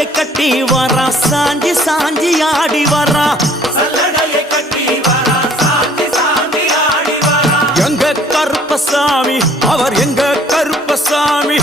சல்லடையை கட்டி வரா சாஞ்சி சாஞ்சி ஆடி வரா சல்லடையை கட்டி வரா சாஞ்சி சாஞ்சி ஆடி வரா எங்க கருப்பசாமி அவர் எங்க கருப்பசாமி